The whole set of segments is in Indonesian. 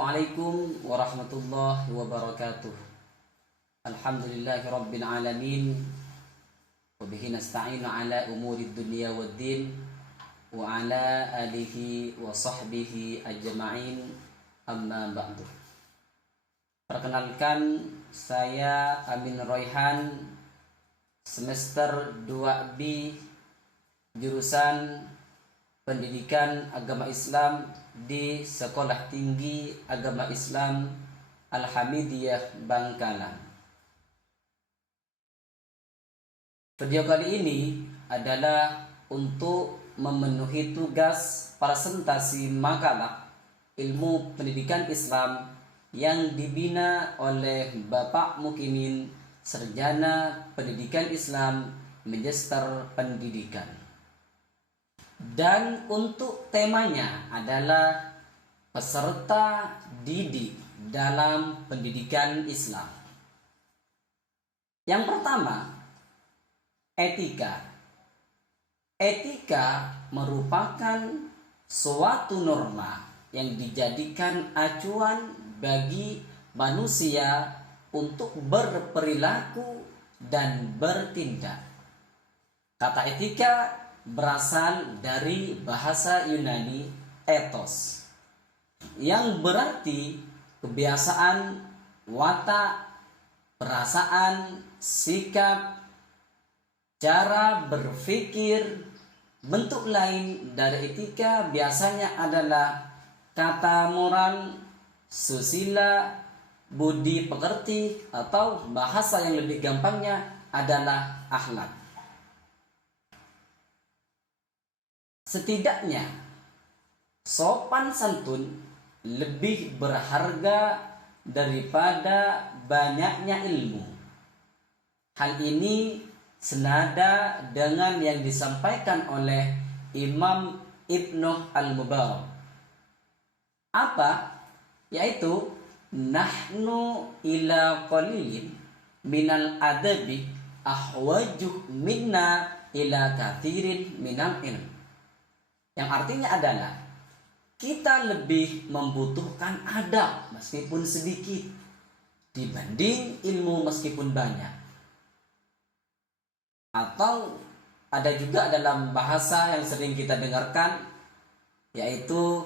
Assalamualaikum warahmatullahi wabarakatuh. Alhamdulillahi rabbil alamin. Wa bihi nasta'inu ala umuri dunya waddin. Wa ala alihi wa sahbihi ajma'in. Amma ba'du. Perkenalkan, saya Amin Royhan, semester 2B, jurusan Pendidikan Agama Islam di Sekolah Tinggi Agama Islam Al-Hamidiyah Bangkalan. Video kali ini adalah untuk memenuhi tugas presentasi makalah ilmu pendidikan Islam yang dibina oleh Bapak Mukimin, Sarjana Pendidikan Islam, Magister Pendidikan. Dan untuk temanya adalah peserta didik dalam pendidikan Islam. Yang pertama, etika. Etika merupakan suatu norma yang dijadikan acuan bagi manusia untuk berperilaku dan bertindak. Kata etika berasal dari bahasa Yunani ethos, yang berarti kebiasaan, watak, perasaan, sikap, cara berpikir. Bentuk lain dari etika biasanya adalah kata moral, susila, budi pekerti, atau bahasa yang lebih gampangnya adalah akhlak. Setidaknya sopan santun lebih berharga daripada banyaknya ilmu. Hal ini senada dengan yang disampaikan oleh Imam Ibnu Al-Mubarak. Apa? Yaitu nahnu ila qalilin minal adabi ahwajuh minna ila kathirin minal ilm. Yang artinya adalah kita lebih membutuhkan adab meskipun sedikit dibanding ilmu meskipun banyak. Atau ada juga dalam bahasa yang sering kita dengarkan, yaitu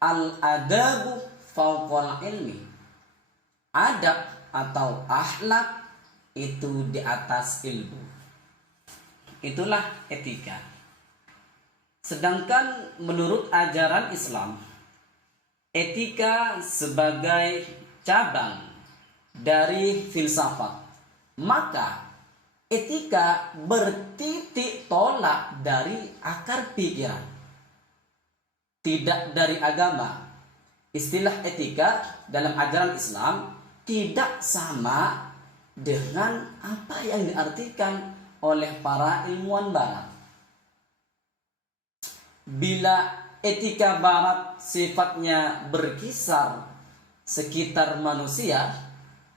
al-adabu fawqal ilmi. Adab atau akhlak itu di atas ilmu. Itulah etika. Sedangkan menurut ajaran Islam, etika sebagai cabang dari filsafat, maka etika bertitik tolak dari akar pikiran, tidak dari agama. Istilah etika dalam ajaran Islam tidak sama dengan apa yang diartikan oleh para ilmuwan barat. Bila etika barat sifatnya berkisar sekitar manusia,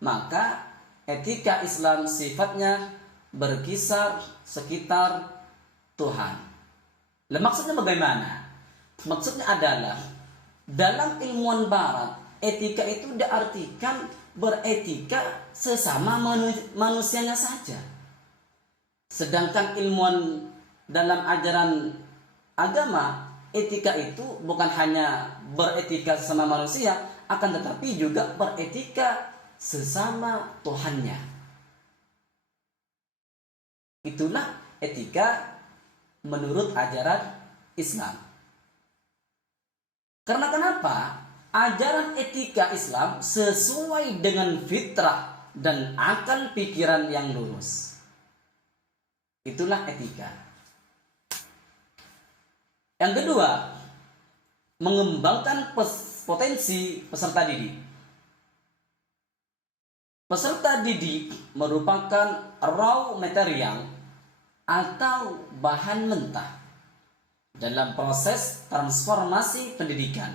maka etika Islam sifatnya berkisar sekitar Tuhan. Maksudnya bagaimana? Maksudnya adalah dalam ilmuwan barat, etika itu diartikan beretika sesama manusianya saja. Sedangkan ilmuwan dalam ajaran agama, etika itu bukan hanya beretika sesama manusia, akan tetapi juga beretika sesama Tuhannya. Itulah etika menurut ajaran Islam. Karena kenapa? Ajaran etika Islam sesuai dengan fitrah dan akal pikiran yang lurus. Itulah etika. Yang kedua, mengembangkan potensi peserta didik. Peserta didik merupakan raw material atau bahan mentah dalam proses transformasi pendidikan.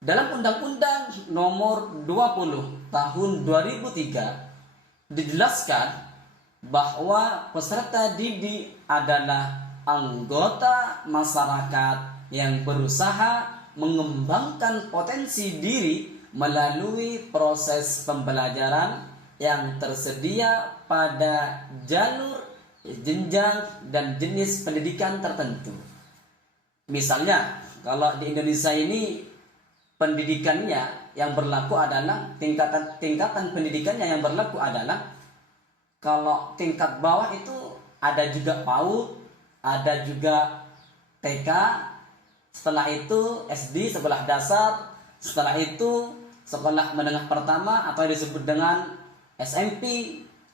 Dalam Undang-Undang Nomor 20 Tahun 2003 dijelaskan bahwa peserta didik adalah anggota masyarakat yang berusaha mengembangkan potensi diri melalui proses pembelajaran yang tersedia pada jalur, jenjang, dan jenis pendidikan tertentu. Misalnya, kalau di Indonesia ini pendidikannya yang berlaku adalah tingkatan pendidikannya yang berlaku adalah kalau tingkat bawah itu ada juga PAUD, ada juga TK, setelah itu SD sekolah dasar, setelah itu sekolah menengah pertama atau disebut dengan SMP,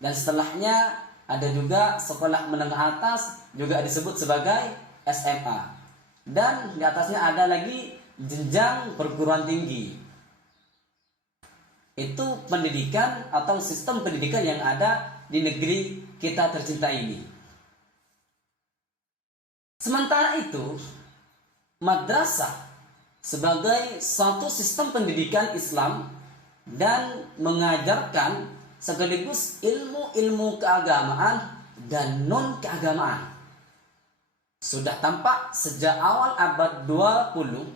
dan setelahnya ada juga sekolah menengah atas juga disebut sebagai SMA, dan di atasnya ada lagi jenjang perguruan tinggi. Itu pendidikan atau sistem pendidikan yang ada di negeri kita tercinta ini. Sementara itu, madrasah sebagai satu sistem pendidikan Islam dan mengajarkan sekaligus ilmu-ilmu keagamaan dan non-keagamaan sudah tampak sejak awal abad 20,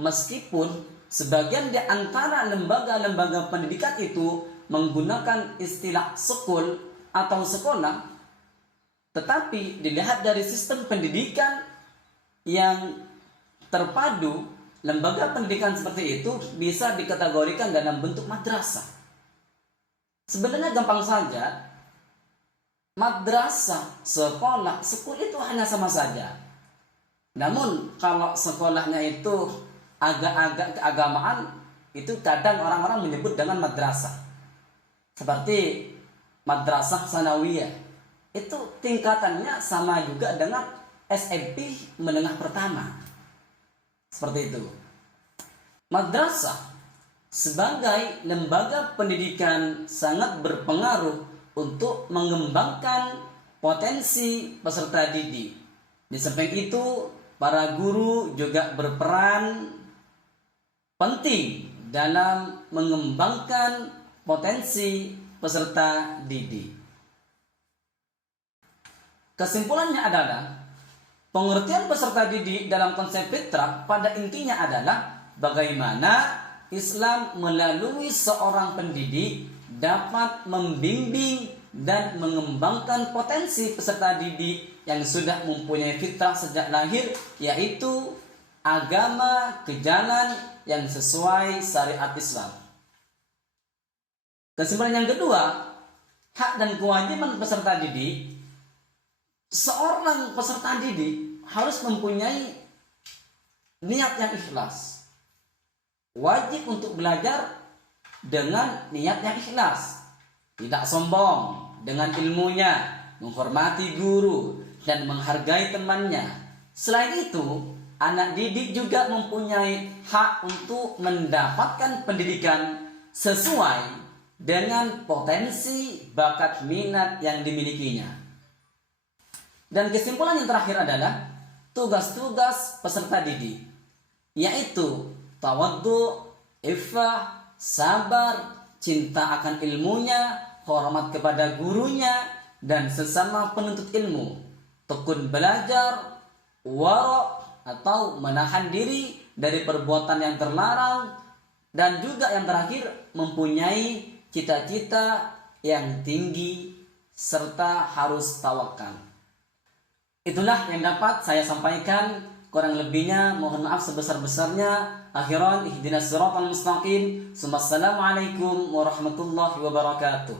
meskipun sebagian di antara lembaga-lembaga pendidikan itu menggunakan istilah sekul atau sekolah, tetapi dilihat dari sistem pendidikan yang terpadu, lembaga pendidikan seperti itu bisa dikategorikan dalam bentuk madrasah. Sebenarnya gampang saja, madrasah, sekolah, sekul itu hanya sama saja. Namun kalau sekolahnya itu agak-agak keagamaan, itu kadang orang-orang menyebut dengan madrasah. Seperti madrasah sanawiyah, itu tingkatannya sama juga dengan SMP menengah pertama. Seperti itu. Madrasah sebagai lembaga pendidikan sangat berpengaruh untuk mengembangkan potensi peserta didik. Di samping itu, para guru juga berperan penting dalam mengembangkan potensi peserta didik. Kesimpulannya adalah pengertian peserta didik dalam konsep fitrah pada intinya adalah bagaimana Islam melalui seorang pendidik dapat membimbing dan mengembangkan potensi peserta didik yang sudah mempunyai fitrah sejak lahir, yaitu agama ke jalan yang sesuai syariat Islam. Kesimpulan yang kedua, hak dan kewajiban peserta didik. Seorang peserta didik harus mempunyai niat yang ikhlas. Wajib untuk belajar dengan niat yang ikhlas, tidak sombong dengan ilmunya, menghormati guru, dan menghargai temannya. Selain itu, anak didik juga mempunyai hak untuk mendapatkan pendidikan sesuai dengan potensi, bakat, minat yang dimilikinya. Dan kesimpulan yang terakhir adalah tugas-tugas peserta didik, yaitu tawaddu, iffah, sabar, cinta akan ilmunya, hormat kepada gurunya dan sesama penuntut ilmu, tekun belajar, wara' atau menahan diri dari perbuatan yang terlarang, dan juga yang terakhir mempunyai cita-cita yang tinggi serta harus tawakal. Itulah yang dapat saya sampaikan. Kurang lebihnya mohon maaf sebesar-besarnya. Akhiran ihdinas siratal mustaqim. Assalamualaikum warahmatullahi wabarakatuh.